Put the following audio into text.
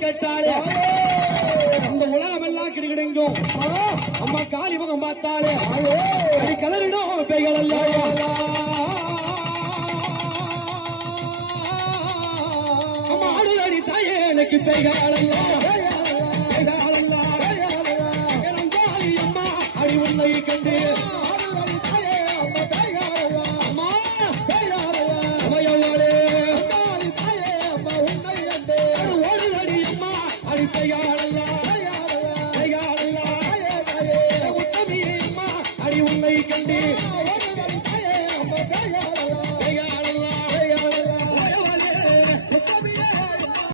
கேட்டாலே இந்த உலகம் எல்லாம் கிடைக்கும். அம்மா காளி முகம் பார்த்தாலே அடி கலரிடும் பெய்கள் எல்லாம். அம்மா அடி தாயே எனக்கு பெய்கள் எல்லாம். அம்மா அடி உன்னை கண்டு அம்மா அவையோளே ஓடுதடி அம்மா அடி பெய்யாளல்லா உத்தமியே அம்மா அடி உன்னை கண்டு